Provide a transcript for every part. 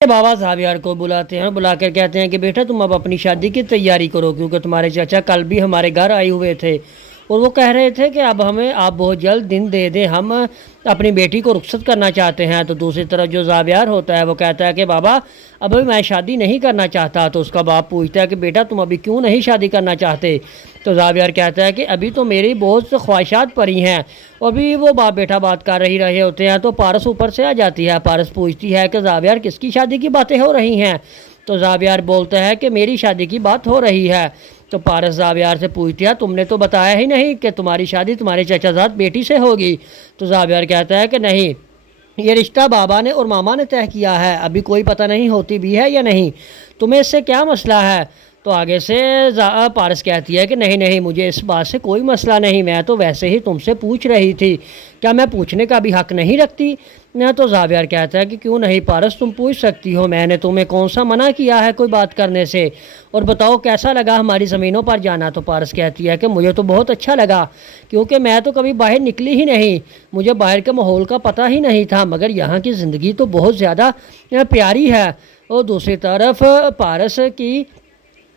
बाबा ज़ावियार को बुलाते हैं, बुला कर कहते हैं कि बेटा तुम अब अपनी शादी की तैयारी करो, क्योंकि तुम्हारे चाचा कल भी हमारे घर आए हुए थे और वो कह रहे थे कि अब हमें आप बहुत जल्द दिन दे दें, हम अपनी बेटी को रुखसत करना चाहते हैं। तो दूसरी तरफ जो ज़ावियार होता है वो कहता है कि बाबा अभी मैं शादी नहीं करना चाहता। तो उसका बाप पूछता है कि बेटा तुम अभी क्यों नहीं शादी करना चाहते। तो ज़ावियार कहता है कि अभी तो मेरी बहुत ख्वाहिशात पड़ी हैं। अभी वो बाप बेटा बात कर रहे होते हैं तो पारस ऊपर से आ जाती है। पारस पूछती है कि ज़ावियार किसकी शादी की बातें हो रही हैं। तो ज़ावियार बोलता है कि मेरी शादी की बात हो रही है। तो पारस ज़ावियार से पूछती है तुमने तो बताया ही नहीं कि तुम्हारी शादी तुम्हारे चचाजाद बेटी से होगी। तो ज़ावियार कहता है कि नहीं, ये रिश्ता बाबा ने और मामा ने तय किया है, अभी कोई पता नहीं होती भी है या नहीं, तुम्हें इससे क्या मसला है। तो आगे से पारस कहती है कि नहीं नहीं, मुझे इस बात से कोई मसला नहीं, मैं तो वैसे ही तुमसे पूछ रही थी, क्या मैं पूछने का भी हक़ नहीं रखती। तो ज़ावियार कहता है कि क्यों नहीं पारस, तुम पूछ सकती हो, मैंने तुम्हें कौन सा मना किया है कोई बात करने से। और बताओ कैसा लगा हमारी ज़मीनों पर जाना। तो पारस कहती है कि मुझे तो बहुत अच्छा लगा, क्योंकि मैं तो कभी बाहर निकली ही नहीं, मुझे बाहर के माहौल का पता ही नहीं था, मगर यहाँ की ज़िंदगी तो बहुत ज़्यादा प्यारी है। और दूसरी तरफ पारस की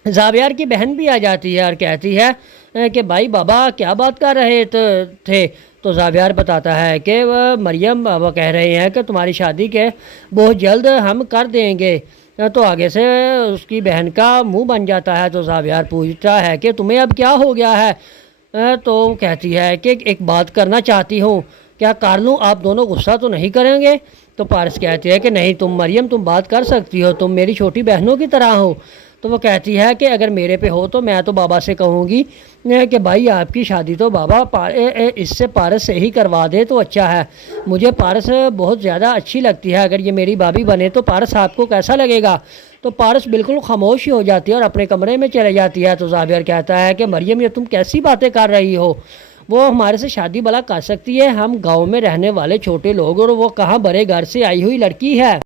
ज़ावियार की बहन भी आ जाती है और कहती है कि भाई बाबा क्या बात कर रहे थे। तो ज़ावियार बताता है कि मरियम बाबा कह रहे हैं कि तुम्हारी शादी के बहुत जल्द हम कर देंगे। तो आगे से उसकी बहन का मुंह बन जाता है। तो ज़ावियार पूछता है कि तुम्हें अब क्या हो गया है। तो कहती है कि एक बात करना चाहती हूँ, क्या कर लूँ, आप दोनों गुस्सा तो नहीं करेंगे। तो पारस कहती है कि नहीं तुम मरियम तुम बात कर सकती हो, तुम मेरी छोटी बहनों की तरह हो। तो वो कहती है कि अगर मेरे पे हो तो मैं तो बाबा से कहूँगी कि भाई आपकी शादी तो बाबा इससे पारस से ही करवा दे तो अच्छा है, मुझे पारस बहुत ज़्यादा अच्छी लगती है, अगर ये मेरी भाभी बने तो पारस आपको कैसा लगेगा। तो पारस बिल्कुल खामोश ही हो जाती है और अपने कमरे में चले जाती है। तो ज़ावियार कहता है कि मरियम ये तुम कैसी बातें कर रही हो, वो हमारे से शादी भला कर सकती है, हम गाँव में रहने वाले छोटे लोग और वो कहाँ बड़े घर से आई हुई लड़की है।